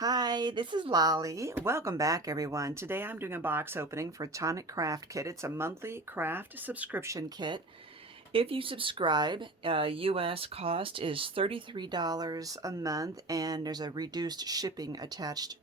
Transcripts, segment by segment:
Hi, this is Lolly. Welcome back, everyone. Today I'm doing a box opening for Tonic Craft Kit. It's a monthly craft subscription kit. If you subscribe, US cost is $33 a month, and there's a reduced shipping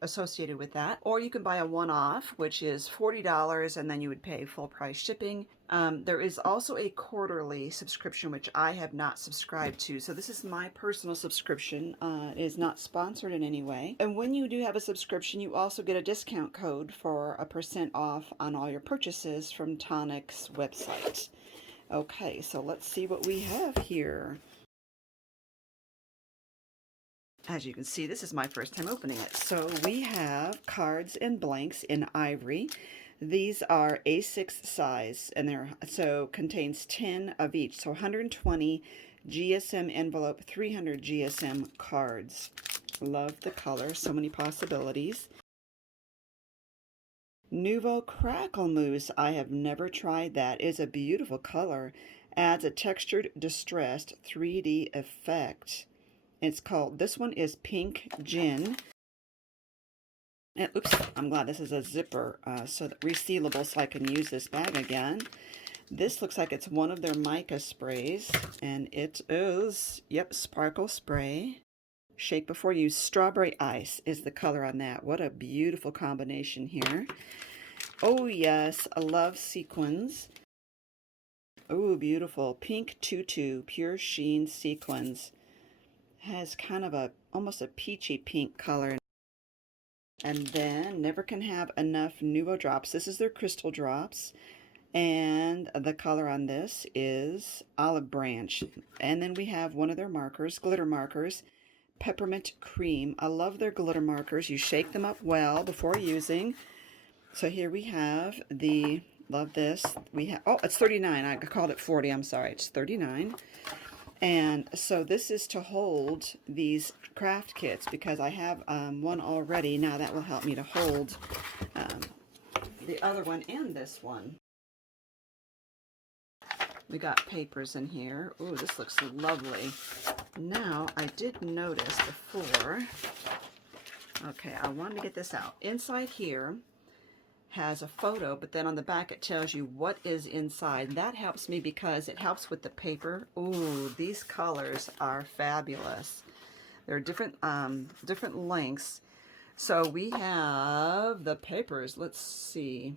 associated with that. Or you can buy a one-off, which is $40, and then you would pay full price shipping. There is also a quarterly subscription, which I have not subscribed to. So this is my personal subscription. It is not sponsored in any way. And when you do have a subscription, you also get a discount code for a % off on all your purchases from Tonic's website. Okay, so let's see what we have here. As you can see, this is my first time opening it. So we have cards and blanks in ivory. These are A6 size, and contains 10 of each. So 120 GSM envelope, 300 GSM cards. Love the color, so many possibilities. Nouveau Crackle Mousse. I have never tried that. It's a beautiful color. Adds a textured, distressed 3D effect. It's called, this one is Pink Gin. And, oops, I'm glad this is a zipper, so that resealable, so I can use this bag again. This looks like it's one of their mica sprays, and it is, yep, sparkle spray. Shake before use. Strawberry ice is the color on that. What a beautiful combination here. Oh yes, I love sequins. Oh, beautiful. Pink tutu, pure sheen sequins. Has kind of almost a peachy pink color. And then Never Can Have Enough Nouveau Drops. This is their crystal drops. And the color on this is Olive Branch. And then we have one of their markers, glitter markers. Peppermint Cream. I love their glitter markers. You shake them up well before using. So here we have love this. We have, oh, it's 39. I called it 40. I'm sorry. It's 39. And so this is to hold these craft kits because I have one already. Now that will help me to hold the other one and this one. We got papers in here. Ooh, this looks lovely. Now, I did notice before, okay, I wanted to get this out. Inside here has a photo, but then on the back it tells you what is inside. That helps me because it helps with the paper. Ooh, these colors are fabulous. They're different lengths. So we have the papers. Let's see.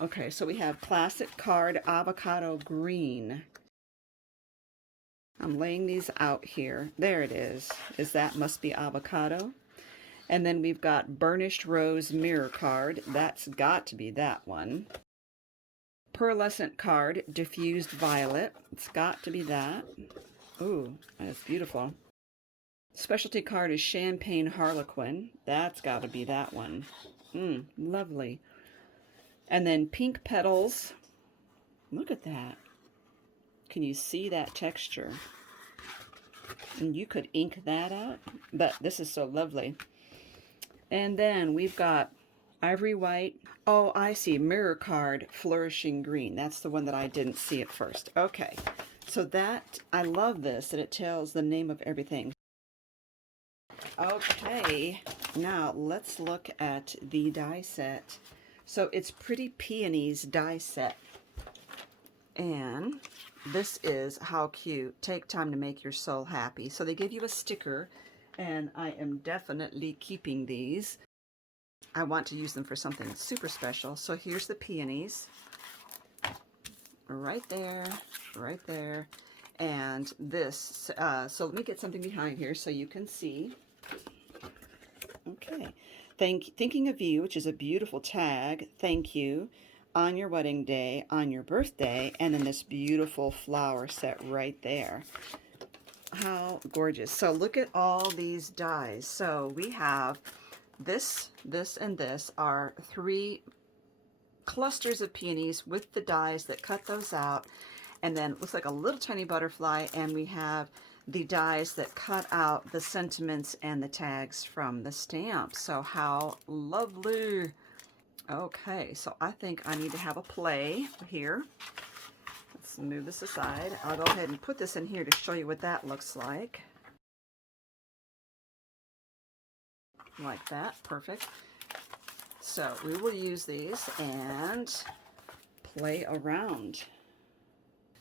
Okay, so we have Classic Card Avocado Green. I'm laying these out here. There it is. That must be avocado. And then we've got Burnished Rose Mirror Card. That's got to be that one. Pearlescent Card Diffused Violet. It's got to be that. Ooh, that's beautiful. Specialty card is Champagne Harlequin. That's got to be that one. Lovely. And then Pink Petals. Look at that. Can you see that texture? And you could ink that out, but this is so lovely. And then we've got Ivory White. Oh, I see. Mirror Card Flourishing Green. That's the one that I didn't see at first. Okay. So that, I love this, that it tells the name of everything. Okay. Now let's look at the die set. So it's Pretty Peonies die set. And this is how cute. Take time to make your soul happy. So they give you a sticker, and I am definitely keeping these. I want to use them for something super special. So here's the peonies. Right there, right there. And this, so let me get something behind here so you can see. Okay. Thinking of you, which is a beautiful tag. Thank you. On your wedding day, on your birthday, and then this beautiful flower set right there. How gorgeous. So look at all these dies. So we have this, and this are 3 clusters of peonies with the dies that cut those out. And then it looks like a little tiny butterfly, and we have the dies that cut out the sentiments and the tags from the stamp. So how lovely. Okay, so I think I need to have a play here. Let's move this aside. I'll go ahead and put this in here to show you what that looks like. like that. Perfect. So we will use these and play around.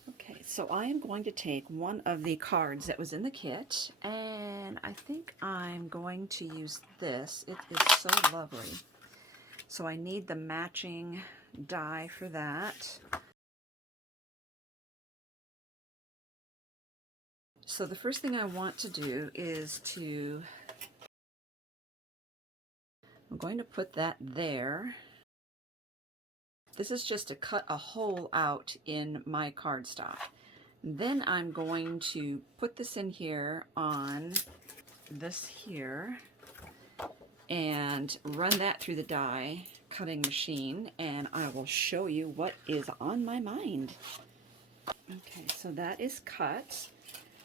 Okay, so I am going to take one of the cards that was in the kit, and I think I'm going to use this. It is so lovely. So I need the matching die for that. So the first thing I want to do is I'm going to put that there. This is just to cut a hole out in my cardstock. Then I'm going to put this in here on this here and run that through the die cutting machine, and I will show you what is on my mind. Okay, so that is cut,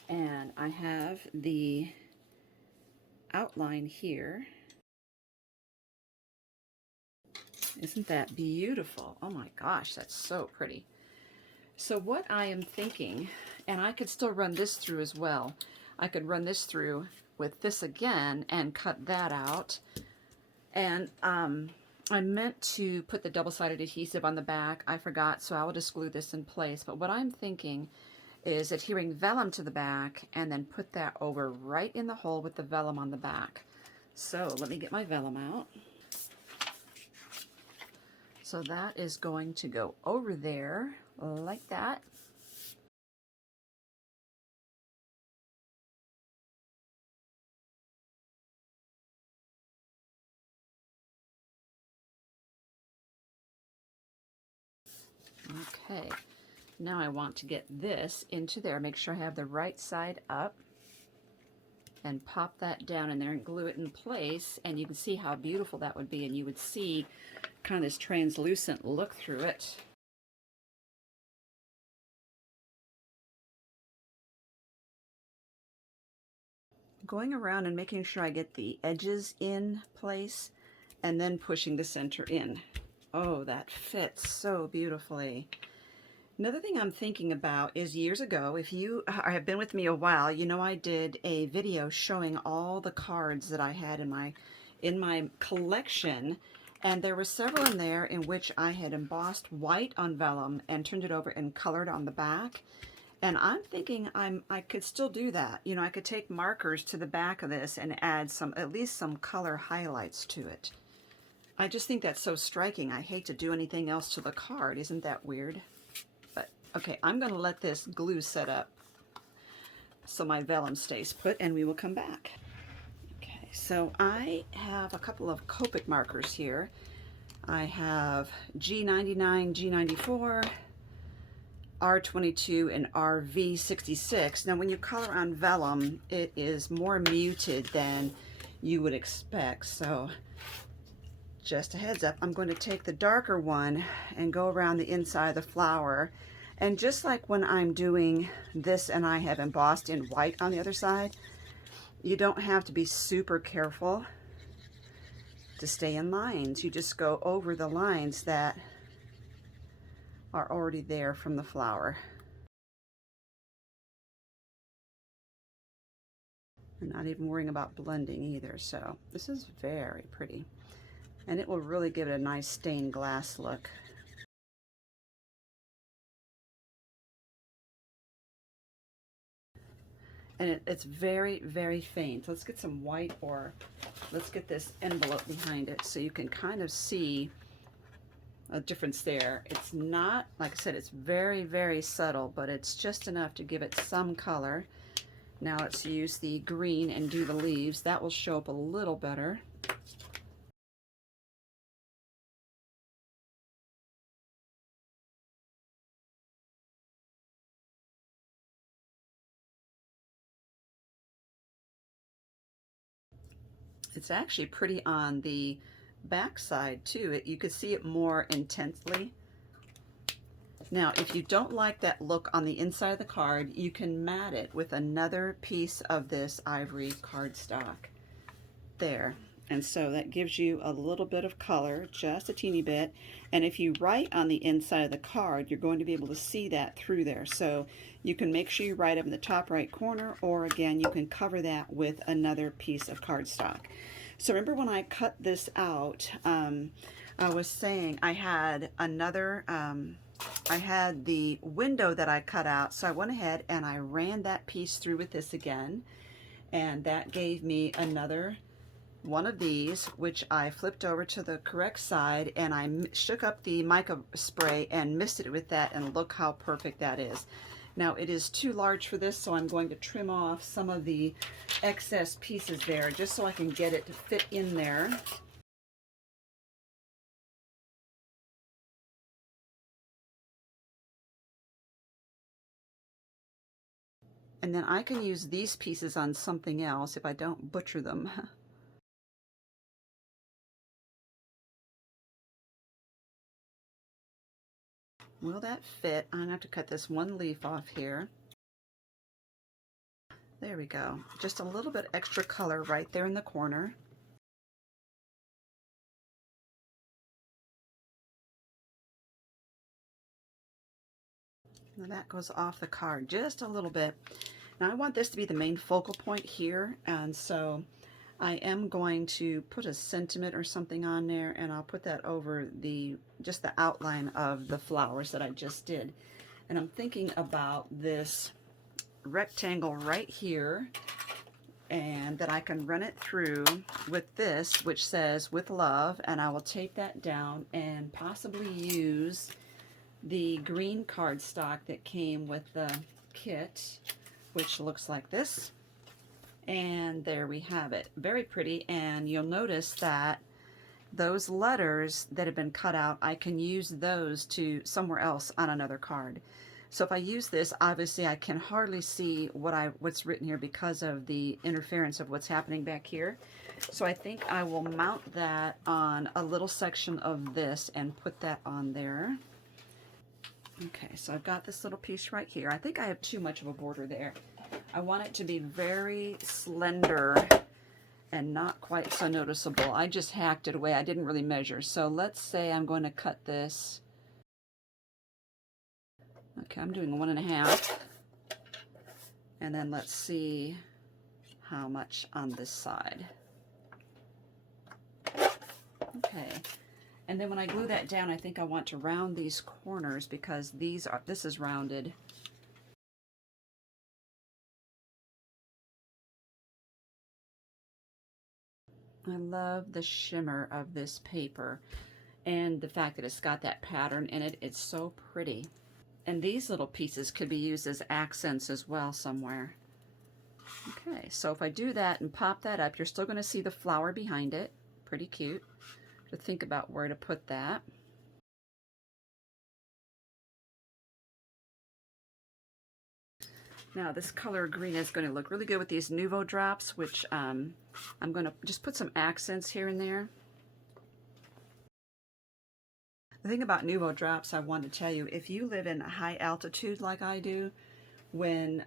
and I have the outline here. Isn't that beautiful? Oh my gosh, that's so pretty. So what I am thinking, and I could still run this through as well. I could run this through with this again and cut that out. And I meant to put the double-sided adhesive on the back. I forgot, so I will just glue this in place. But what I'm thinking is adhering vellum to the back and then put that over right in the hole with the vellum on the back. So let me get my vellum out. So that is going to go over there like that. Okay, now I want to get this into there. Make sure I have the right side up and pop that down in there and glue it in place, and you can see how beautiful that would be, and you would see kind of this translucent look through it. Going around and making sure I get the edges in place and then pushing the center in. Oh, that fits so beautifully. Another thing I'm thinking about is years ago, if you have been with me a while, you know I did a video showing all the cards that I had in my collection, and there were several in there in which I had embossed white on vellum and turned it over and colored on the back. And I'm thinking I could still do that. You know, I could take markers to the back of this and add at least some color highlights to it. I just think that's so striking. I hate to do anything else to the card. Isn't that weird? But okay, I'm going to let this glue set up so my vellum stays put, and we will come back. Okay, so I have a couple of Copic markers here. I have G99, G94, R22, and RV66. Now when you color on vellum, it is more muted than you would expect, so just a heads up, I'm going to take the darker one and go around the inside of the flower. And just like when I'm doing this and I have embossed in white on the other side, you don't have to be super careful to stay in lines. You just go over the lines that are already there from the flower. I'm not even worrying about blending either, so this is very pretty. And it will really give it a nice stained glass look. And it's very, very faint. Let's get some white, or let's get this envelope behind it so you can kind of see a difference there. It's not, like I said, it's very, very subtle, but it's just enough to give it some color. Now let's use the green and do the leaves. That will show up a little better. It's actually pretty on the back side too. You could see it more intensely. Now, if you don't like that look on the inside of the card, you can mat it with another piece of this ivory cardstock. There. And so that gives you a little bit of color, just a teeny bit. And if you write on the inside of the card, you're going to be able to see that through there. So you can make sure you write up in the top right corner, or again, you can cover that with another piece of cardstock. So remember when I cut this out, I was saying I had another, I had the window that I cut out, so I went ahead and I ran that piece through with this again, and that gave me another one of these, which I flipped over to the correct side, and I shook up the mica spray and misted it with that, and look how perfect that is. Now it is too large for this, so I'm going to trim off some of the excess pieces there just so I can get it to fit in there. And then I can use these pieces on something else if I don't butcher them. Will that fit? I'm going to have to cut this one leaf off here. There we go. Just a little bit extra color right there in the corner. Now that goes off the card just a little bit. Now I want this to be the main focal point here, and so I am going to put a sentiment or something on there, and I'll put that over just the outline of the flowers that I just did. And I'm thinking about this rectangle right here, and that I can run it through with this, which says "with love," and I will tape that down and possibly use the green cardstock that came with the kit, which looks like this. And there we have it. Very pretty, and you'll notice that those letters that have been cut out, I can use those to somewhere else on another card. So if I use this, obviously I can hardly see what's written here because of the interference of what's happening back here. So I think I will mount that on a little section of this and put that on there. Okay, so I've got this little piece right here. I think I have too much of a border there. I want it to be very slender and not quite so noticeable. I just hacked it away. I didn't really measure. So let's say I'm going to cut this. Okay, I'm doing 1.5. And then let's see how much on this side. Okay. And then when I glue that down, I think I want to round these corners because this is rounded. I love the shimmer of this paper and the fact that it's got that pattern in it. It's so pretty. And these little pieces could be used as accents as well somewhere. Okay, so if I do that and pop that up, you're still going to see the flower behind it. Pretty cute. To think about where to put that. Now this color green is going to look really good with these Nuvo drops, which I'm going to just put some accents here and there. The thing about Nuvo drops I want to tell you, if you live in high altitude like I do, when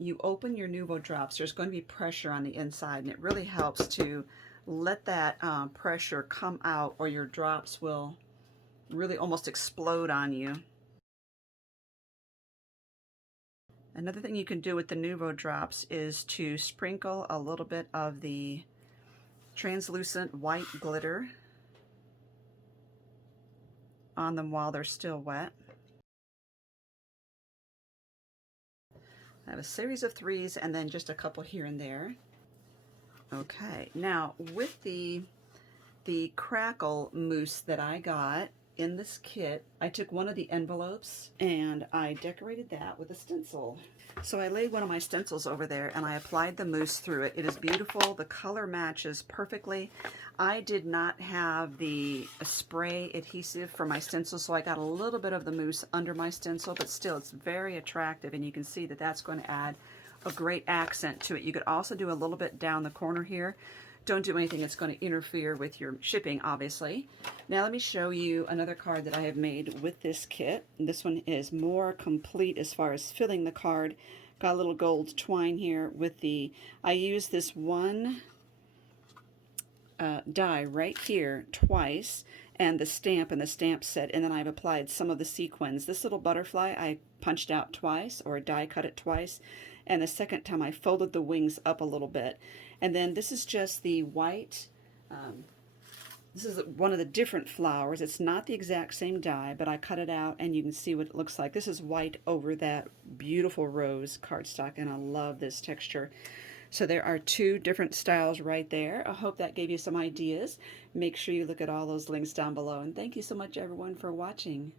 you open your Nuvo drops, there's going to be pressure on the inside, and it really helps to let that pressure come out, or your drops will really almost explode on you. Another thing you can do with the Nuvo drops is to sprinkle a little bit of the translucent white glitter on them while they're still wet. I have a series of 3s and then just a couple here and there. Okay, now with the crackle mousse that I got in this kit, I took one of the envelopes and I decorated that with a stencil. So I laid one of my stencils over there and I applied the mousse through it. It is beautiful. The color matches perfectly. I did not have the spray adhesive for my stencil, so I got a little bit of the mousse under my stencil, but still it's very attractive, and you can see that that's going to add a great accent to it. You could also do a little bit down the corner here. Don't do anything that's going to interfere with your shipping, obviously. Now let me show you another card that I have made with this kit. This one is more complete as far as filling the card. Got a little gold twine here with I used this one die right here twice, and the stamp set, and then I've applied some of the sequins. This little butterfly I punched out twice, or die cut it twice, and the second time I folded the wings up a little bit. And then this is just the white This is one of the different flowers. It's not the exact same die, but I cut it out and you can see what it looks like. This is white over that beautiful rose cardstock, and I love this texture. So there are two different styles right there. I hope that gave you some ideas. Make sure you look at all those links down below. And thank you so much, everyone, for watching.